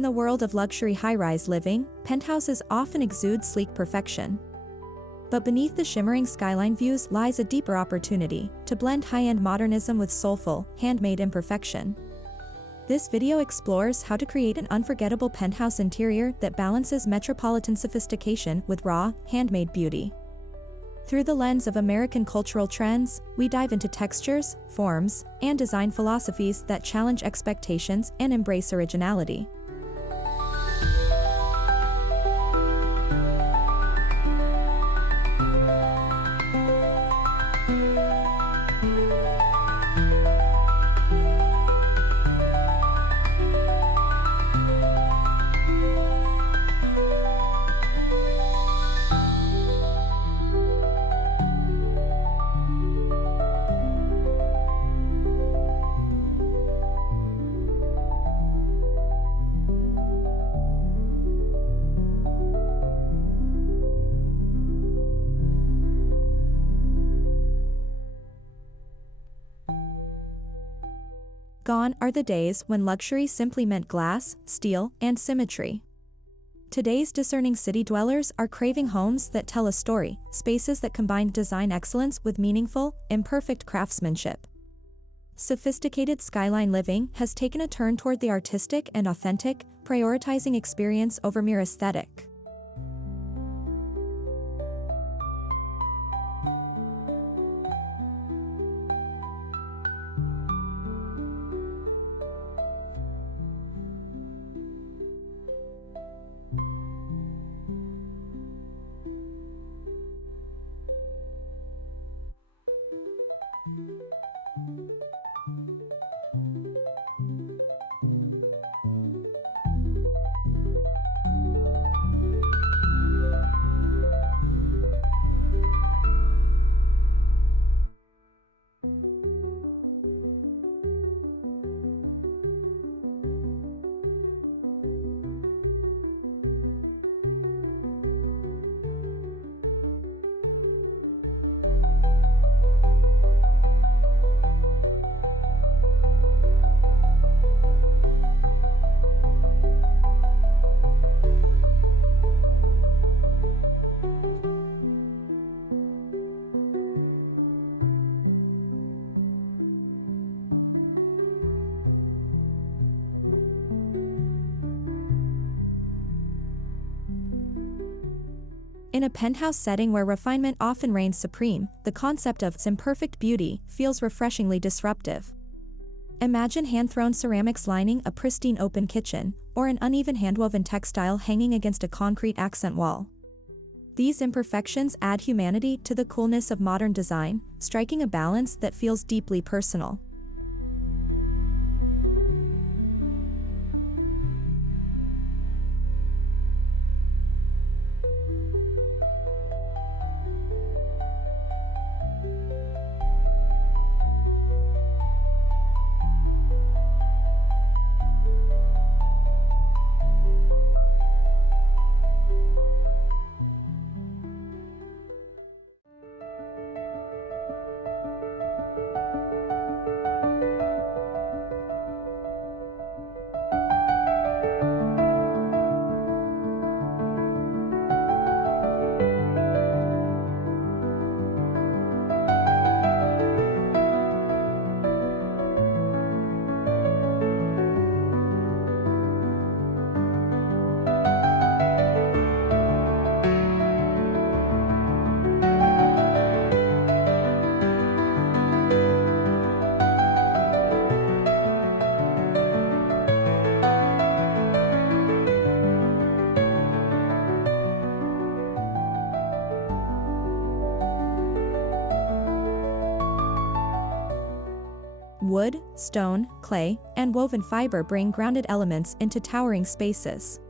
In the world of luxury high-rise living, penthouses often exude sleek perfection. But beneath the shimmering skyline views lies a deeper opportunity to blend high-end modernism with soulful, handmade imperfection. This video explores how to create an unforgettable penthouse interior that balances metropolitan sophistication with raw, handmade beauty. Through the lens of American cultural trends, we dive into textures, forms, and design philosophies that challenge expectations and embrace originality. Gone are the days when luxury simply meant glass, steel, and symmetry. Today's discerning city dwellers are craving homes that tell a story, spaces that combine design excellence with meaningful, imperfect craftsmanship. Sophisticated Skyline Living has taken a turn toward the artistic and authentic, prioritizing experience over mere aesthetic. In a penthouse setting where refinement often reigns supreme, the concept of imperfect beauty feels refreshingly disruptive. Imagine hand-thrown ceramics lining a pristine open kitchen, or an uneven handwoven textile hanging against a concrete accent wall. These imperfections add humanity to the coolness of modern design, striking a balance that feels deeply personal. Wood, stone, clay, and woven fiber bring grounded elements into towering spaces.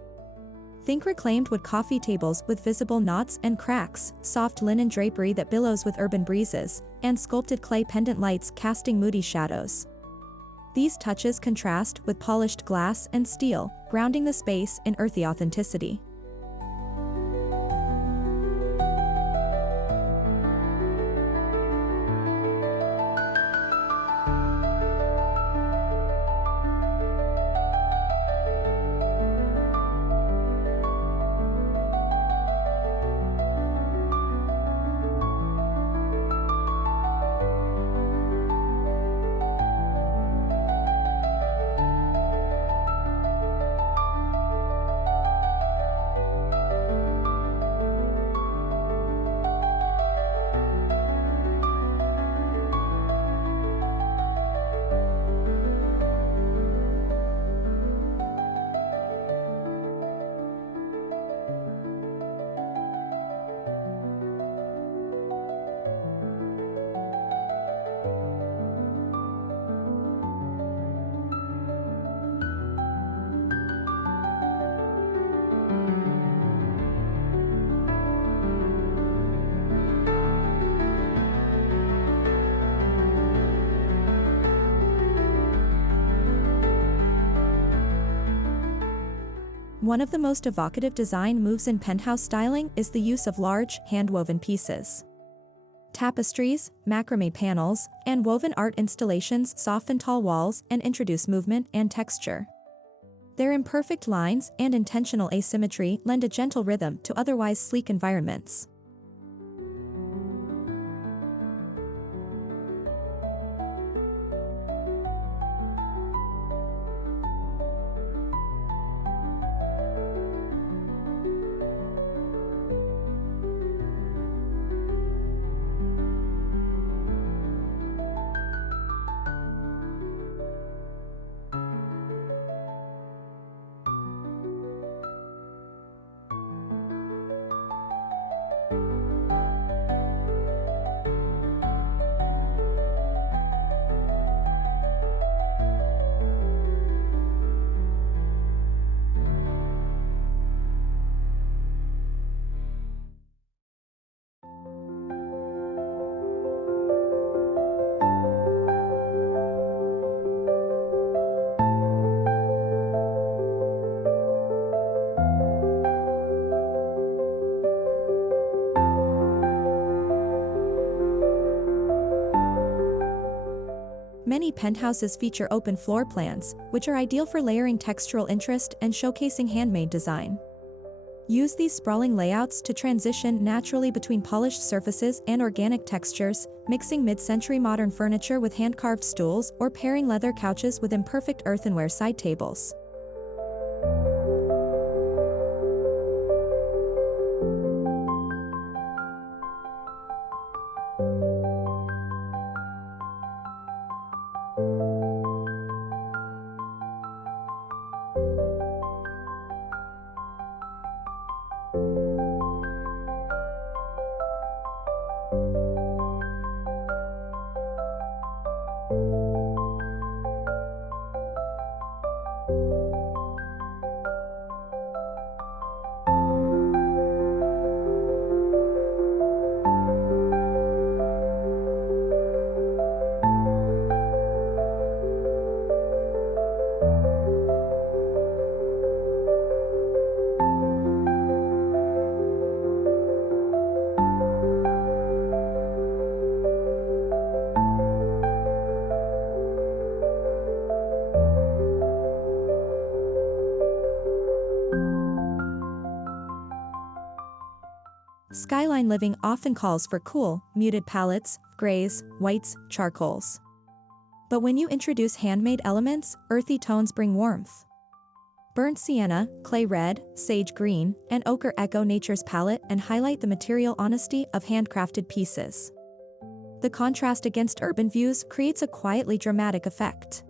Think reclaimed wood coffee tables with visible knots and cracks, soft linen drapery that billows with urban breezes, and sculpted clay pendant lights casting moody shadows. These touches contrast with polished glass and steel, grounding the space in earthy authenticity. One of the most evocative design moves in penthouse styling is the use of large, hand-woven pieces. Tapestries, macrame panels, and woven art installations soften tall walls and introduce movement and texture. Their imperfect lines and intentional asymmetry lend a gentle rhythm to otherwise sleek environments. Many penthouses feature open floor plans, which are ideal for layering textural interest and showcasing handmade design. Use these sprawling layouts to transition naturally between polished surfaces and organic textures, mixing mid-century modern furniture with hand-carved stools or pairing leather couches with imperfect earthenware side tables. Skyline Living often calls for cool, muted palettes, grays, whites, charcoals. But when you introduce handmade elements, earthy tones bring warmth. Burnt sienna, clay red, sage green, and ochre echo nature's palette and highlight the material honesty of handcrafted pieces. The contrast against urban views creates a quietly dramatic effect.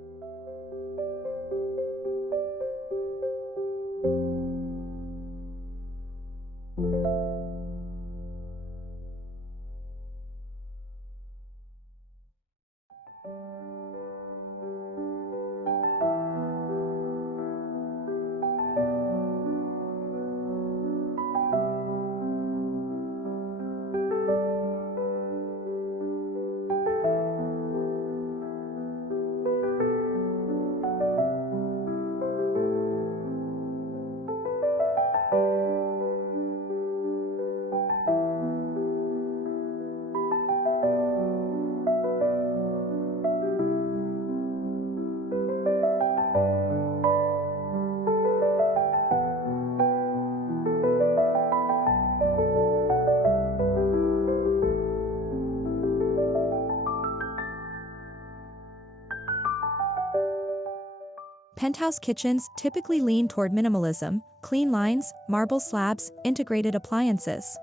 Penthouse kitchens typically lean toward minimalism, clean lines, marble slabs, integrated appliances.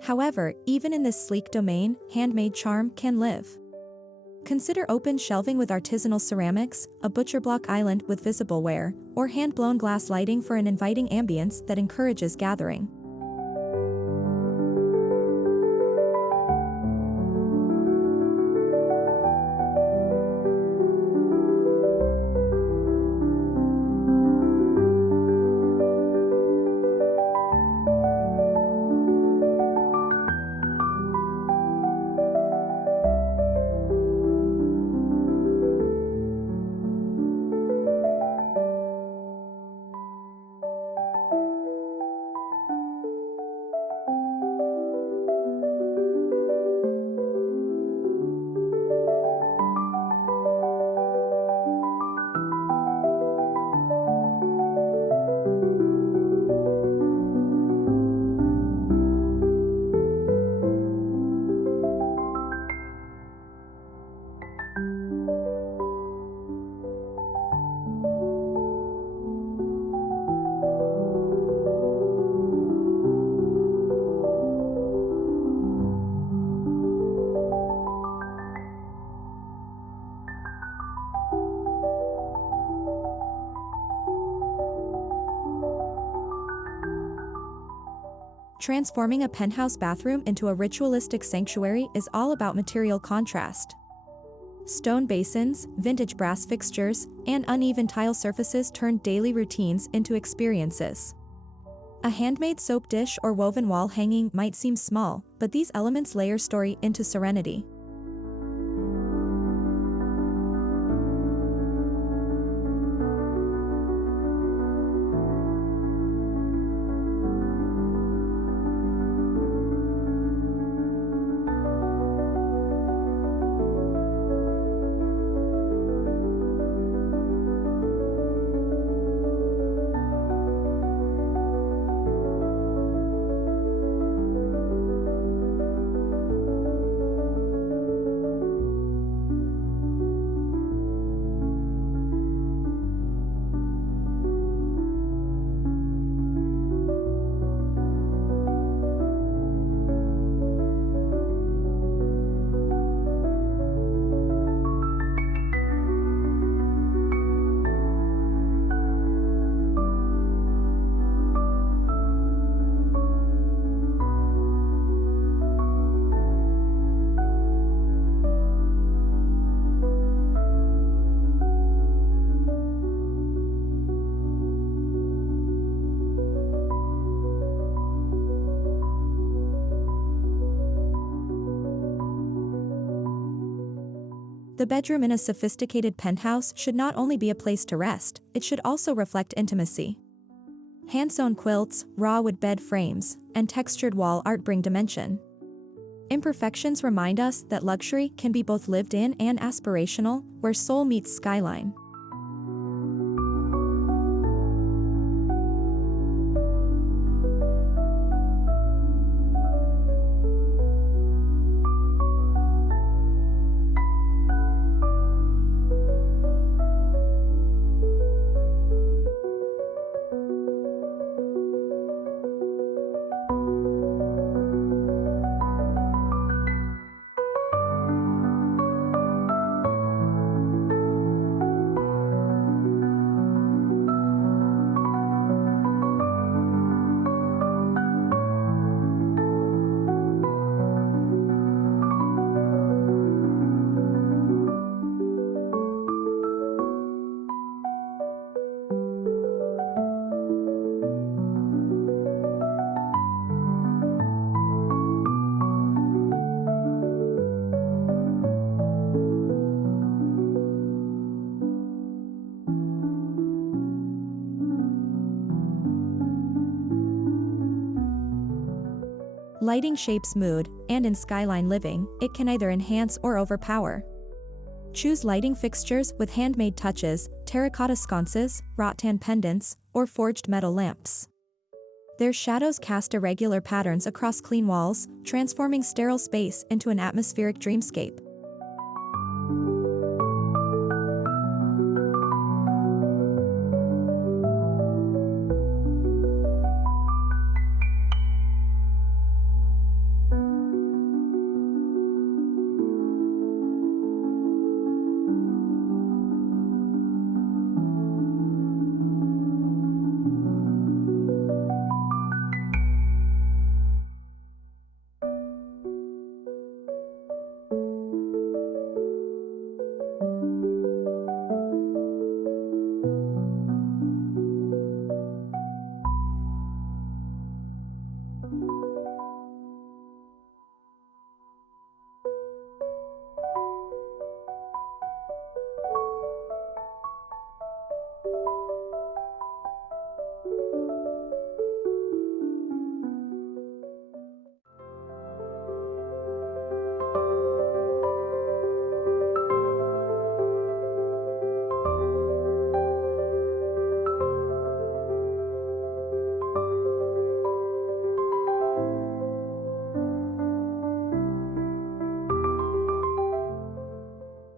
However, even in this sleek domain, handmade charm can live. Consider open shelving with artisanal ceramics, a butcher block island with visible ware, or hand-blown glass lighting for an inviting ambience that encourages gathering. Transforming a penthouse bathroom into a ritualistic sanctuary is all about material contrast. Stone basins, vintage brass fixtures, and uneven tile surfaces turn daily routines into experiences. A handmade soap dish or woven wall hanging might seem small, but these elements layer story into serenity. The bedroom in a sophisticated penthouse should not only be a place to rest, it should also reflect intimacy. Hand-sewn quilts, raw wood bed frames, and textured wall art bring dimension. Imperfections remind us that luxury can be both lived in and aspirational, where soul meets skyline. Lighting shapes mood, and in Skyline Living, it can either enhance or overpower. Choose lighting fixtures with handmade touches, terracotta sconces, rattan pendants, or forged metal lamps. Their shadows cast irregular patterns across clean walls, transforming sterile space into an atmospheric dreamscape.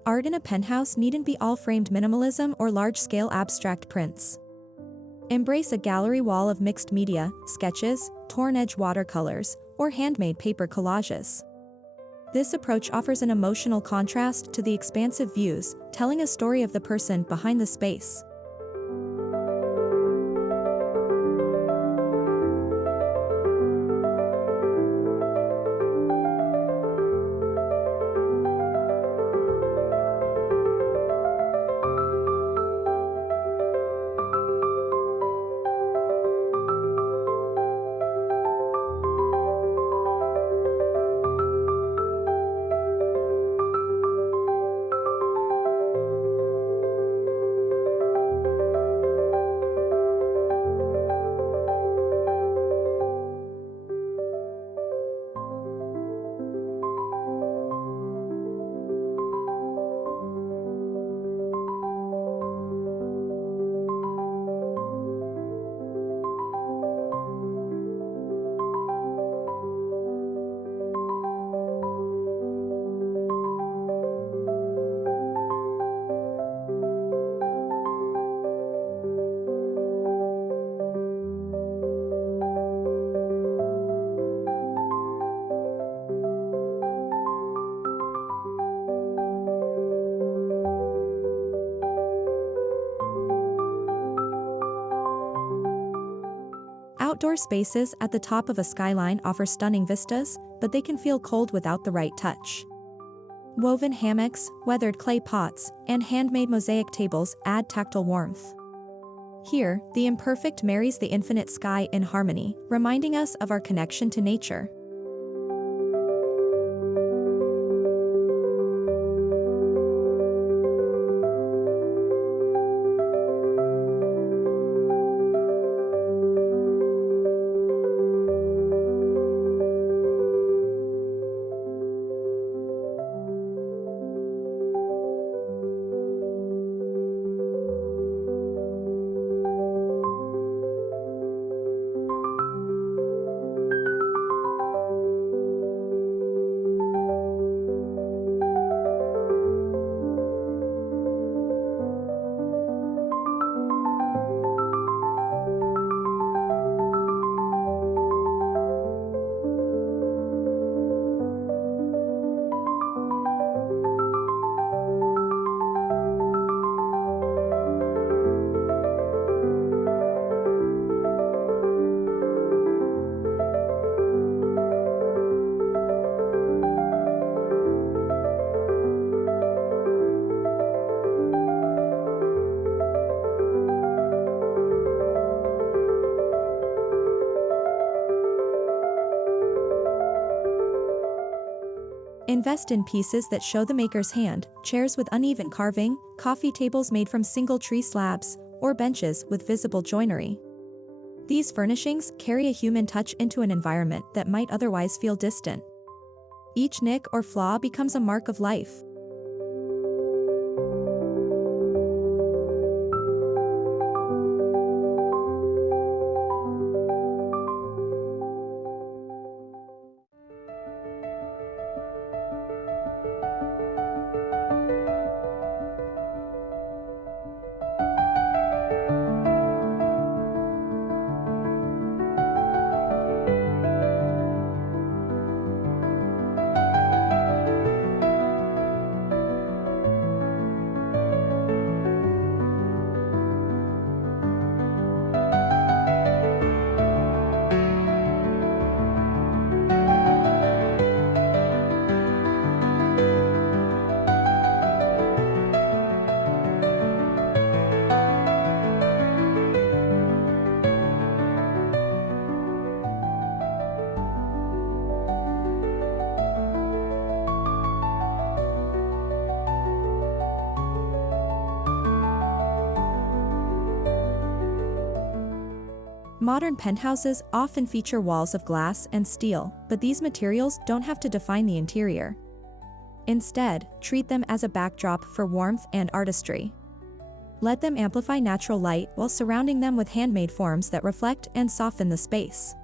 Art in a penthouse needn't be all framed minimalism or large-scale abstract prints. Embrace a gallery wall of mixed media, sketches, torn-edge watercolors, or handmade paper collages. This approach offers an emotional contrast to the expansive views, telling a story of the person behind the space. Outdoor spaces at the top of a skyline offer stunning vistas, but they can feel cold without the right touch. Woven hammocks, weathered clay pots, and handmade mosaic tables add tactile warmth. Here, the imperfect marries the infinite sky in harmony, reminding us of our connection to nature. Invest in pieces that show the maker's hand, chairs with uneven carving, coffee tables made from single tree slabs, or benches with visible joinery. These furnishings carry a human touch into an environment that might otherwise feel distant. Each nick or flaw becomes a mark of life. Modern penthouses often feature walls of glass and steel, but these materials don't have to define the interior. Instead, treat them as a backdrop for warmth and artistry. Let them amplify natural light while surrounding them with handmade forms that reflect and soften the space.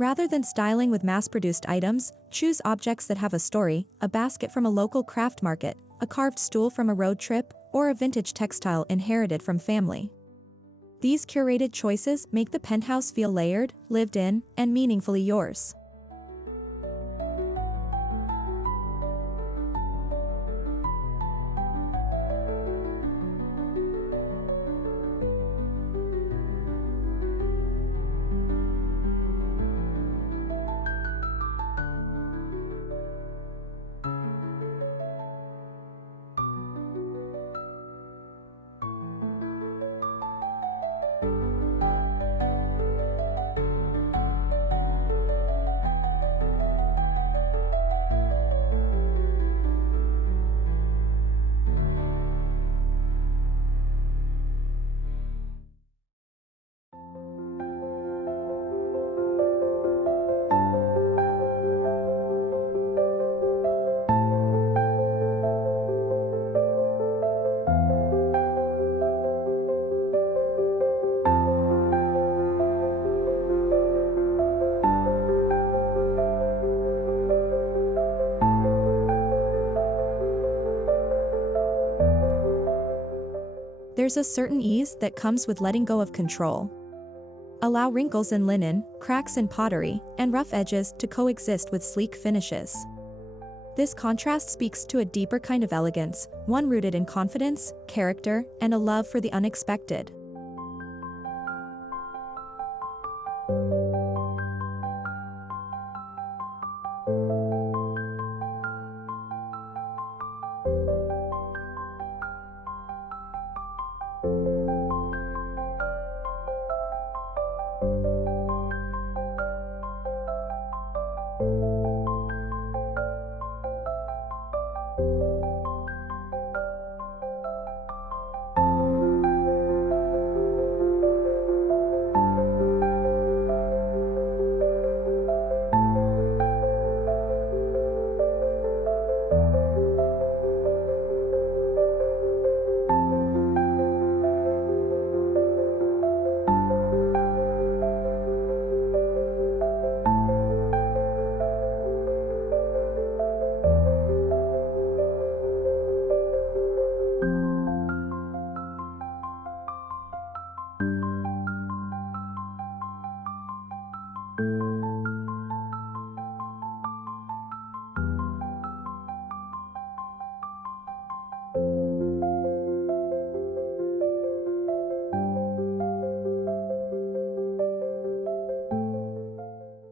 Rather than styling with mass-produced items, choose objects that have a story: a basket from a local craft market, a carved stool from a road trip, or a vintage textile inherited from family. These curated choices make the penthouse feel layered, lived in, and meaningfully yours. There's a certain ease that comes with letting go of control. Allow wrinkles in linen, cracks in pottery, and rough edges to coexist with sleek finishes. This contrast speaks to a deeper kind of elegance, one rooted in confidence, character, and a love for the unexpected.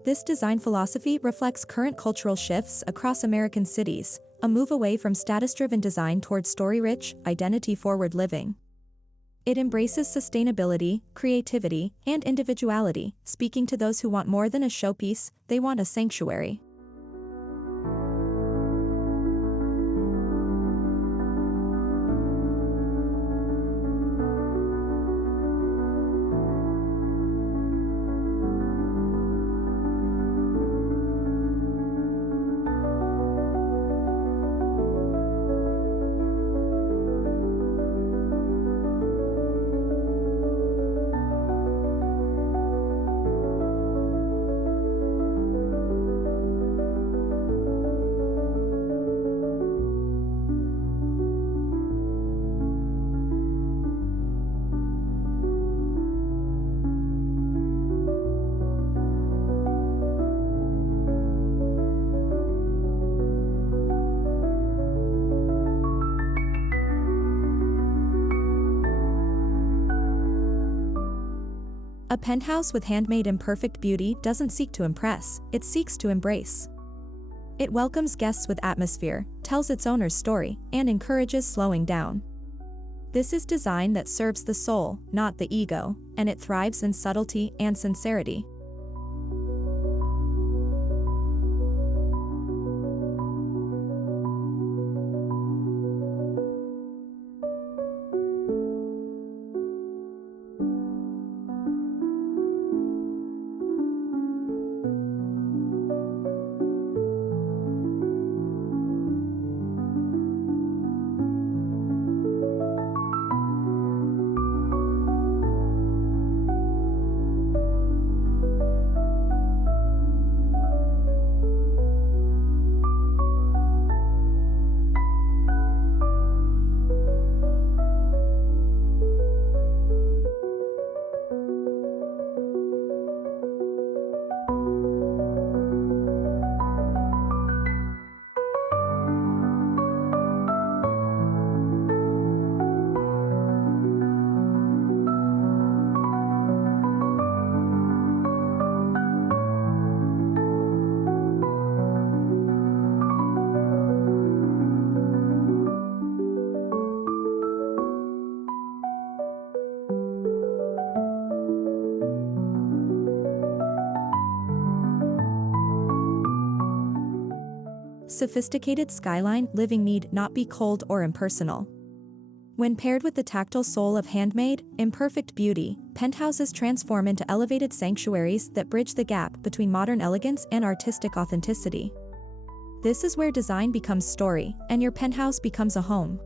This design philosophy reflects current cultural shifts across American cities, a move away from status-driven design towards story-rich, identity-forward living. It embraces sustainability, creativity, and individuality, speaking to those who want more than a showpiece, they want a sanctuary. A penthouse with handmade imperfect beauty doesn't seek to impress, it seeks to embrace. It welcomes guests with atmosphere, tells its owner's story, and encourages slowing down. This is design that serves the soul, not the ego, and it thrives in subtlety and sincerity. Sophisticated Skyline Living need not be cold or impersonal. When paired with the tactile soul of handmade, imperfect beauty, penthouses transform into elevated sanctuaries that bridge the gap between modern elegance and artistic authenticity. This is where design becomes story, and your penthouse becomes a home.